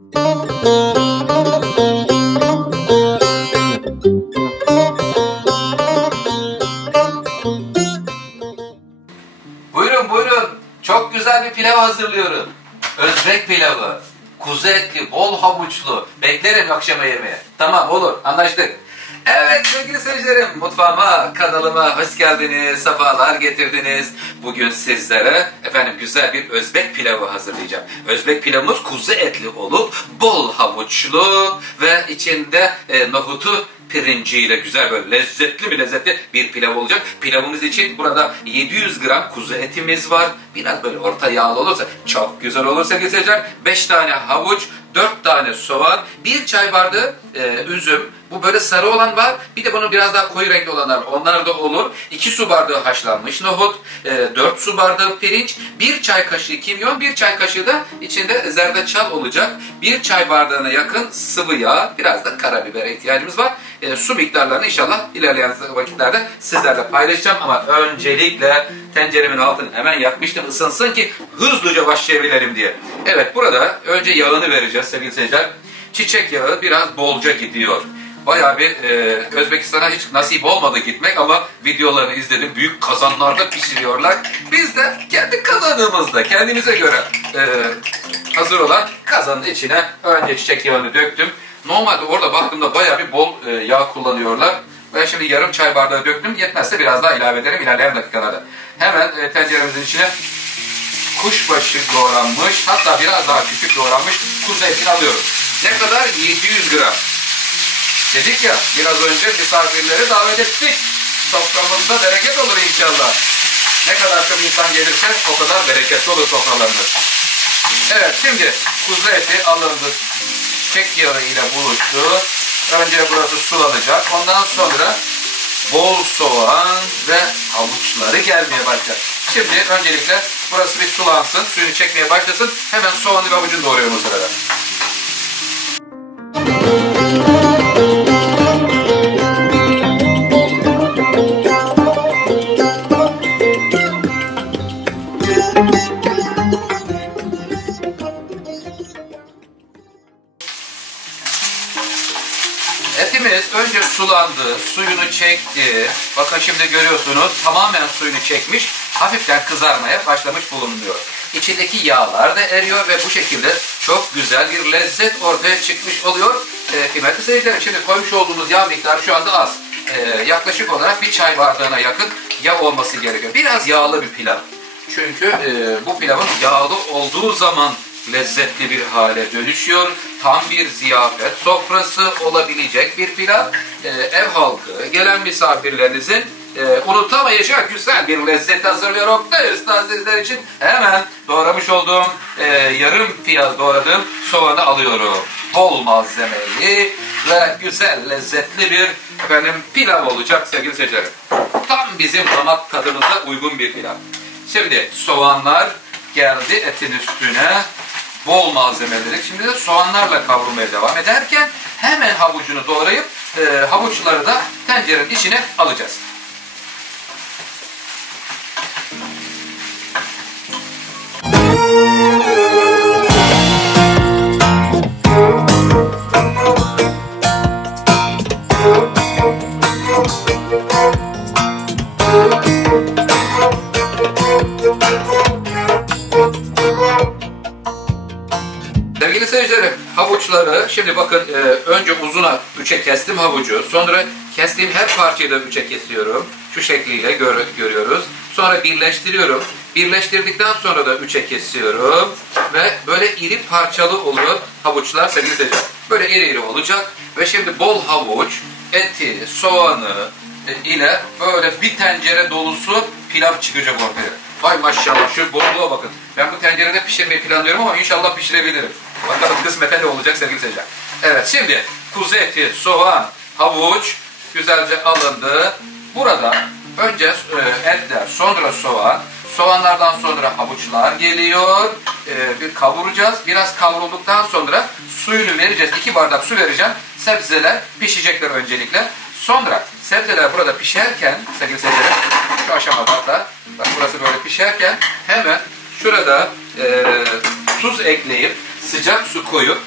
Buyurun buyurun. Çok güzel bir pilav hazırlıyorum. Özbek pilavı. Kuzu etli, bol havuçlu. Beklerim akşama yemeğe. Tamam olur, anlaştık. Evet sevgili seyircilerim, mutfağıma, kanalıma hoş geldiniz, sefalar getirdiniz. Bugün sizlere güzel bir Özbek pilavı hazırlayacağım. Özbek pilavımız kuzu etli olup bol havuçlu ve içinde nohutu pirinciyle güzel böyle lezzetli bir pilav olacak. Pilavımız için burada 700 gram kuzu etimiz var. Biraz böyle orta yağlı olursa çok güzel olur sevgili seyirciler. 5 tane havuç, 4 tane soğan, 1 çay bardağı üzüm. Bu böyle sarı olan var. Bir de bunun biraz daha koyu renkli olanlar var. Onlar da olur. 2 su bardağı haşlanmış nohut, 4 su bardağı pirinç, 1 çay kaşığı kimyon, 1 çay kaşığı da içinde zerdeçal olacak. 1 çay bardağına yakın sıvı yağ, biraz da karabibere ihtiyacımız var. Su miktarlarını inşallah ilerleyen vakitlerde sizlerle paylaşacağım. Ama öncelikle tenceremin altını hemen yakmıştım ısınsın ki hızlıca başlayabilirim diye. Evet, burada önce yağını vereceğiz sevgili seyirciler. Çiçek yağı biraz bolca gidiyor. Bayağı bir Özbekistan'a hiç nasip olmadı gitmek ama videolarını izledim. Büyük kazanlarda pişiriyorlar. Biz de kendi kazanımızda, kendimize göre hazır olan kazanın içine önce çiçek yağını döktüm. Normalde orada baktığımda bayağı bir bol yağ kullanıyorlar. Ben şimdi yarım çay bardağı döktüm. Yetmezse biraz daha ilave ederim ilerleyen dakikalarda. Hemen tenceremizin içine kuşbaşı doğranmış, hatta biraz daha küçük doğranmış kuzu etini alıyorum. Ne kadar? 700 gram. Dedik ya, biraz önce misafirleri davet ettik. Soframızda bereket olur inşallah. Ne kadar çok insan gelirse o kadar bereketli olur sofralarımız. Evet, şimdi kuzu eti alındı. Çiçek yağı ile buluştu. Önce burası sulanacak. Ondan sonra bol soğan ve havuçları gelmeye başlar. Şimdi öncelikle burası bir sulansın, suyunu çekmeye başlasın. Hemen soğanı ve havucunu doğruyorum o sırada. Etimiz önce sulandı, suyunu çekti. Bakın şimdi görüyorsunuz tamamen suyunu çekmiş, hafiften kızarmaya başlamış bulunuyor. İçindeki yağlar da eriyor ve bu şekilde çok güzel bir lezzet ortaya çıkmış oluyor. Kıymetli seyircilerim, şimdi koymuş olduğumuz yağ miktarı şu anda az. Yaklaşık olarak 1 çay bardağına yakın yağ olması gerekiyor. Biraz yağlı bir pilav. Çünkü bu pilavın yağlı olduğu zaman lezzetli bir hale dönüşüyor. Tam bir ziyafet sofrası olabilecek bir pilav. Ev halkı, gelen misafirlerinizin unutamayacak güzel bir lezzet hazırlıyor. Oktay Usta sizler için hemen doğramış olduğum yarım piyaz doğradığım soğanı alıyorum. Bol malzemeli ve güzel lezzetli bir pilav olacak sevgili seyircilerim. Tam bizim damak tadımıza uygun bir pilav. Şimdi soğanlar geldi etin üstüne. Bol malzemeleri. Şimdi de soğanlarla kavrulmaya devam ederken hemen havucunu doğrayıp havuçları da tencerenin içine alacağız. Sevgili seyircilerim, havuçları şimdi bakın önce uzuna 3'e kestim havucu. Sonra kestiğim her parçayı da 3'e kesiyorum. Şu şekliyle görüyoruz. Sonra birleştiriyorum. Birleştirdikten sonra da 3'e kesiyorum. Ve böyle iri parçalı oluyor havuçlar sevgili seyirciler. Böyle iri olacak. Ve şimdi bol havuç, eti, soğanı ile böyle bir tencere dolusu pilav çıkacak ortaya. Vay maşallah şu bolluğa bakın. Ben bu tencerede pişirmeyi planlıyorum ama inşallah pişirebilirim. Bakalım kısmete ne olacak sevgili seyirciler. Evet, şimdi kuzu eti, soğan, havuç güzelce alındı. Burada önce etler, sonra soğan, soğanlardan sonra havuçlar geliyor. Bir kavuracağız. Biraz kavrulduktan sonra suyunu vereceğiz. 2 bardak su vereceğim. Sebzeler pişecekler öncelikle. Sonra sebzeler burada pişerken sevgili seyirciler, şu aşamada hatta bak burası böyle pişerken hemen şurada tuz ekleyip sıcak su koyup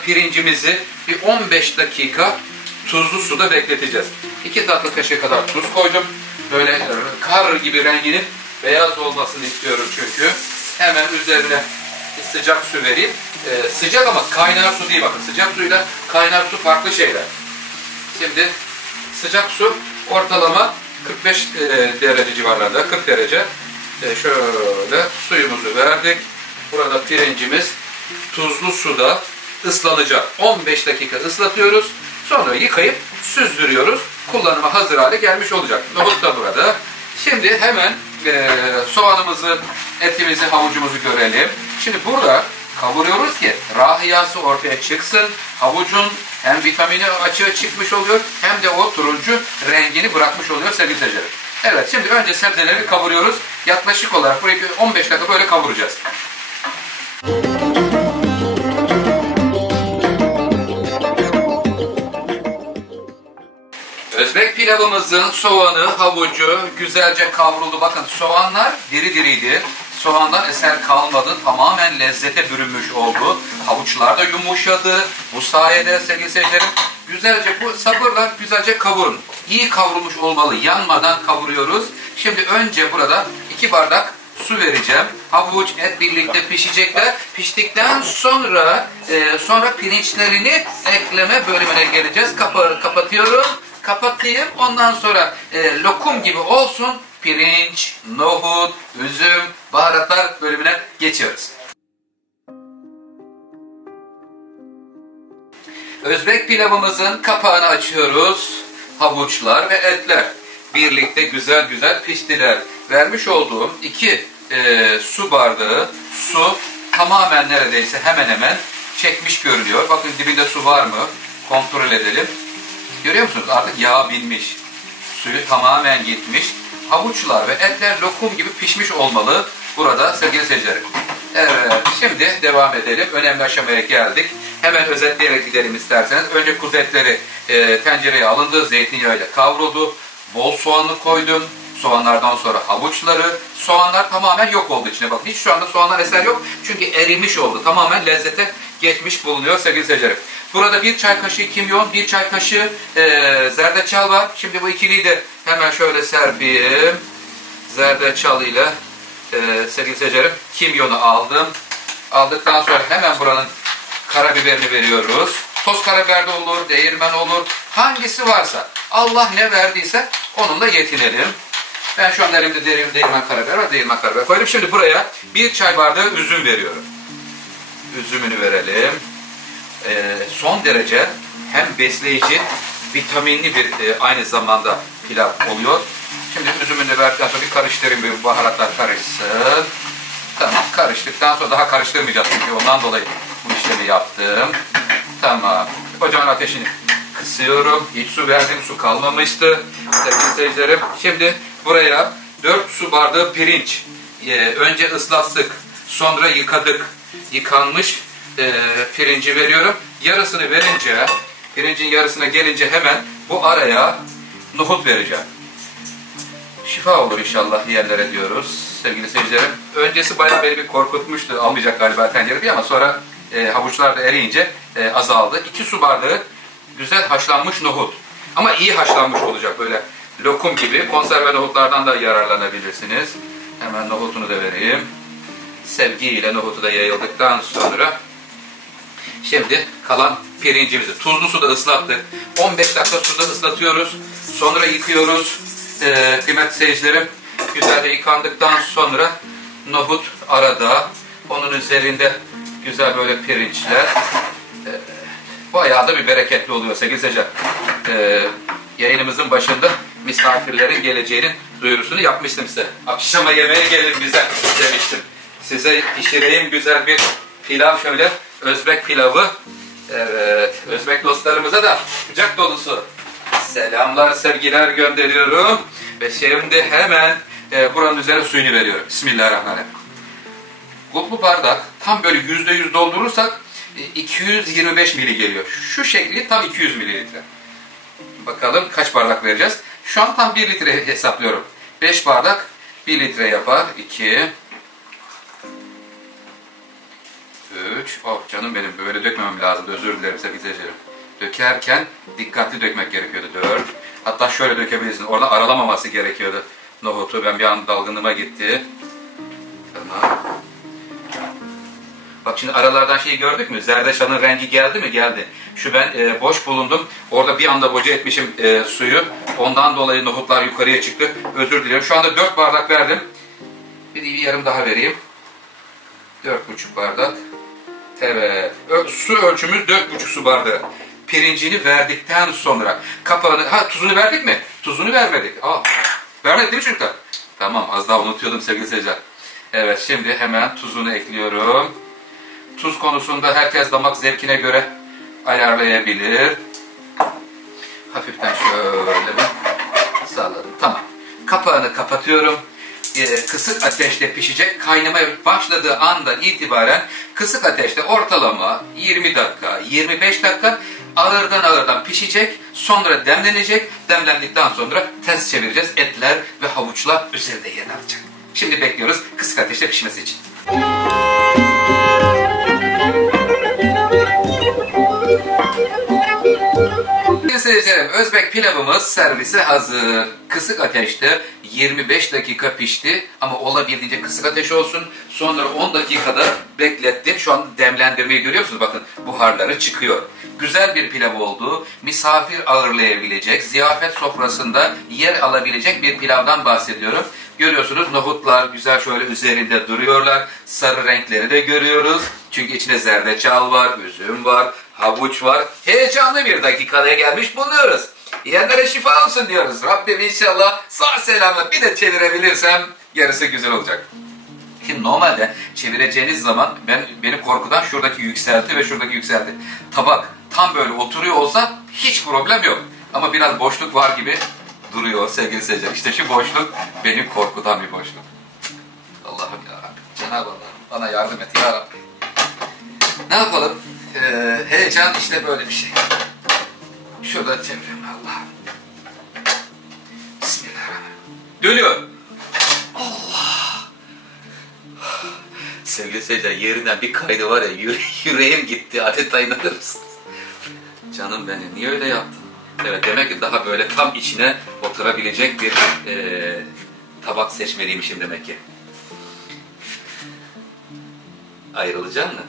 pirincimizi bir 15 dakika tuzlu suda bekleteceğiz. 2 tatlı kaşığı kadar tuz koydum. Böyle kar gibi renginin beyaz olmasını istiyorum çünkü. Hemen üzerine sıcak su vereyim. Sıcak ama kaynar su değil, bakın. Sıcak suyla kaynar su farklı şeyler. Şimdi sıcak su ortalama 45 derece civarlarında, 40 derece. Şöyle suyumuzu verdik. Burada pirincimiz tuzlu suda ıslanacak. 15 dakika ıslatıyoruz. Sonra yıkayıp süzdürüyoruz. Kullanıma hazır hale gelmiş olacak. Nohut da burada. Şimdi hemen soğanımızı, etimizi, havucumuzu görelim. Şimdi burada kavuruyoruz ki rahiyası ortaya çıksın. Havucun hem vitamini açığa çıkmış oluyor hem de o turuncu rengini bırakmış oluyor sevgili seyirciler. Evet, şimdi önce sebzeleri kavuruyoruz. Yaklaşık olarak burayı 15 dakika böyle kavuracağız. Özbek pilavımızın soğanı, havucu güzelce kavruldu. Bakın soğanlar diri diriydi. Soğandan eser kalmadı. Tamamen lezzete bürünmüş oldu. Havuçlar da yumuşadı. Bu sayede sevgili seyircilerim güzelce bu sabırla güzelce kavurun. İyi kavrulmuş olmalı. Yanmadan kavuruyoruz. Şimdi önce burada 2 bardak su vereceğim. Havuç, et birlikte pişecekler. Piştikten sonra pirinçlerini ekleme bölümüne geleceğiz. Kapatıyorum. Kapatayım. Ondan sonra lokum gibi olsun. Pirinç, nohut, üzüm, baharatlar bölümüne geçiyoruz. Özbek pilavımızın kapağını açıyoruz. Havuçlar ve etler birlikte güzel güzel piştiler. Vermiş olduğum 2 su bardağı su tamamen neredeyse hemen hemen çekmiş görünüyor. Bakın dibinde su var mı? Kontrol edelim. Görüyor musunuz? Artık yağ binmiş. Suyu tamamen gitmiş. Havuçlar ve etler lokum gibi pişmiş olmalı burada sevgili seyircilerim. Evet, şimdi devam edelim. Önemli aşamaya geldik. Hemen özetleyerek gidelim isterseniz. Önce kuzu etleri tencereye alındı. Zeytinyağıyla kavruldu. Bol soğanı koydum. Soğanlardan sonra havuçları. Soğanlar tamamen yok oldu içine. Bakın hiç şu anda soğanlar eser yok. Çünkü erimiş oldu. Tamamen lezzete geçmiş bulunuyor sevgili seyircilerim. Burada 1 çay kaşığı kimyon, 1 çay kaşığı zerdeçal var. Şimdi bu ikiliyi de hemen şöyle serpeyim. Zerdeçal ile sevgili seyircilerim kimyonu aldım. Aldıktan sonra hemen buranın karabiberini veriyoruz. Toz karabiber de olur, değirmen olur. Hangisi varsa, Allah ne verdiyse onunla yetinelim. Ben şu an elimde değirmen karabiber var, değirmen karabiber koydum. Şimdi buraya 1 çay bardağı üzüm veriyorum. Üzümünü verelim. Son derece hem besleyici, vitaminli bir aynı zamanda pilav oluyor. Şimdi üzümünü verdikten sonra bir karıştırayım, bir baharatlar karışsın. Tamam, karıştıktan sonra daha karıştırmayacağız çünkü ondan dolayı bu işlemi yaptım. Tamam, ocağın ateşini kısıyorum. Hiç su verdim, su kalmamıştı sevgili seyircilerim. Şimdi buraya 4 su bardağı pirinç. Önce ıslattık, sonra yıkadık. Yıkanmış pirinci veriyorum. Yarısını verince, pirincin yarısına gelince hemen bu araya nohut vereceğim. Şifa olur inşallah diyenlere diyoruz sevgili seyircilerim. Öncesi bayağı beni bir korkutmuştu. Almayacak galiba tencere diye ama sonra havuçlar da eriyince azaldı. 2 su bardağı güzel haşlanmış nohut. Ama iyi haşlanmış olacak, böyle lokum gibi. Konserve nohutlardan da yararlanabilirsiniz. Hemen nohutunu da vereyim. Sevgiyle nohutu da yayıldıktan sonra şimdi kalan pirincimizi tuzlu suda ıslattık. 15 dakika suda ıslatıyoruz. Sonra yıkıyoruz. Kıymetli seyircilerim, güzelce yıkandıktan sonra nohut arada, onun üzerinde güzel böyle pirinçler. Bayağı da bir bereketli oluyor sevgili seyirciler. Yayınımızın başında misafirlerin geleceğinin duyurusunu yapmıştım size. Akşama yemeğe gelin bize demiştim. Size pişireyim güzel bir pilav, şöyle Özbek pilavı. Evet, Özbek dostlarımıza da kucak dolusu selamlar, sevgiler gönderiyorum. Ve şimdi hemen buranın üzerine suyunu veriyorum. Bismillahirrahmanirrahim. Bu bardak tam böyle %100 doldurursak 225 ml geliyor. Şu şekli tam 200 mililitre. Bakalım kaç bardak vereceğiz. Şu an tam 1 litre hesaplıyorum. 5 bardak 1 litre yapar. 2 3 3. Oh canım benim, böyle dökmemem lazımdı. Özür dilerim sevgili seyircilerim. Dökerken dikkatli dökmek gerekiyordu. 4. Hatta şöyle dökebilirsin. Orada aralamaması gerekiyordu nohutu. Ben bir an dalgınlığıma gitti. Tamam. Bak şimdi aralardan şeyi gördük mü? Zerdeçalın rengi geldi mi? Geldi. Şu ben boş bulundum. Orada bir anda boca etmişim suyu. Ondan dolayı nohutlar yukarıya çıktı. Özür dilerim. Şu anda 4 bardak verdim. Bir yarım daha vereyim. 4,5 bardak. Evet. Su ölçümüz 4,5 su bardağı. Pirincini verdikten sonra kapağını... tuzunu verdik mi? Tuzunu vermedik. Vermedik değil mi çocuklar? Tamam, az daha unutuyordum sevgili seyirciler. Evet, şimdi hemen tuzunu ekliyorum. Tuz konusunda herkes damak zevkine göre ayarlayabilir. Hafiften şöyle bir salladım. Tamam. Kapağını kapatıyorum. Kısık ateşte pişecek. Kaynamaya başladığı andan itibaren kısık ateşte ortalama 20 dakika, 25 dakika ağırdan pişecek. Sonra demlenecek. Demlendikten sonra ters çevireceğiz. Etler ve havuçlar üzerinde yer alacak. Şimdi bekliyoruz kısık ateşte pişmesi için. Seyircilerim, Özbek pilavımız servise hazır. Kısık ateşte 25 dakika pişti ama olabildiğince kısık ateş olsun. Sonra 10 dakikada beklettim. Şu an demlendirmeyi görüyor musunuz? Bakın buharları çıkıyor. Güzel bir pilav oldu. Misafir ağırlayabilecek, ziyafet sofrasında yer alabilecek bir pilavdan bahsediyorum. Görüyorsunuz nohutlar güzel şöyle üzerinde duruyorlar. Sarı renkleri de görüyoruz. Çünkü içinde zerdeçal var, üzüm var, havuç var. Heyecanlı bir dakikaya gelmiş bulunuyoruz. Yiyenlere şifa olsun diyoruz. Rabbim inşallah sağ selamet bir de çevirebilirsem gerisi güzel olacak. Şimdi normalde çevireceğiniz zaman benim korkudan şuradaki yükseldi ve şuradaki yükseldi. Tabak tam böyle oturuyor olsa hiç problem yok. Ama biraz boşluk var gibi duruyor sevgili seyirciler. İşte şu boşluk benim korkudan bir boşluk. Allah'ım ya Rabbi. Cenab-ı Allah bana yardım et ya Rabbi. Ne yapalım? Heyecan işte böyle bir şey. Şurada çevireyim Allah'ım. Bismillahirrahmanirrahim. Dönüyor. Allah. Sevgili seyirciler, yerinden bir kaydı var ya, yüreğim gitti. Adeta inanır mısınız? Canım benim, niye öyle yaptın? Evet, demek ki daha böyle tam içine oturabilecek bir tabak seçmeliymişim demek ki. Ayrılacaksın mı?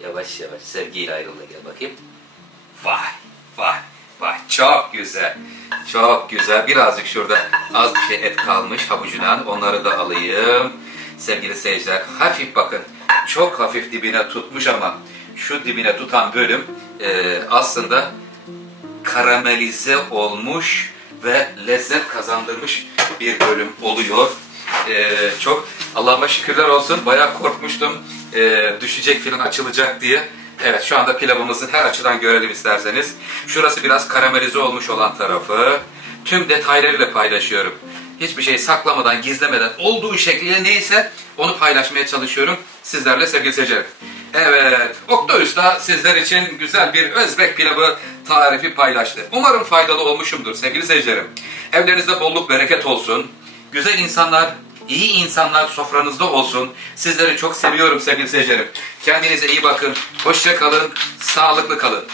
Yavaş yavaş sevgiyle ayrıldı, gel bakayım. Vay vay vay, çok güzel. Çok güzel. Birazcık şurada az bir şey et kalmış havucundan, onları da alayım. Sevgili seyirciler, hafif bakın. Çok hafif dibine tutmuş ama şu dibine tutan bölüm aslında karamelize olmuş ve lezzet kazandırmış bir bölüm oluyor. Çok Allah'ıma şükürler olsun. Bayağı korkmuştum. Düşecek filan, açılacak diye. Evet, şu anda pilavımızın her açıdan görelim isterseniz. Şurası biraz karamelize olmuş olan tarafı. Tüm detaylarıyla paylaşıyorum. Hiçbir şey saklamadan, gizlemeden, olduğu şekliyle neyse onu paylaşmaya çalışıyorum sizlerle sevgili seyircilerim. Evet, Oktay Usta sizler için güzel bir Özbek pilavı tarifi paylaştı. Umarım faydalı olmuşumdur sevgili seyircilerim. Evlerinizde bolluk bereket olsun. Güzel insanlar, iyi insanlar sofranızda olsun. Sizleri çok seviyorum sevgili seyircilerim. Kendinize iyi bakın. Hoşça kalın, sağlıklı kalın.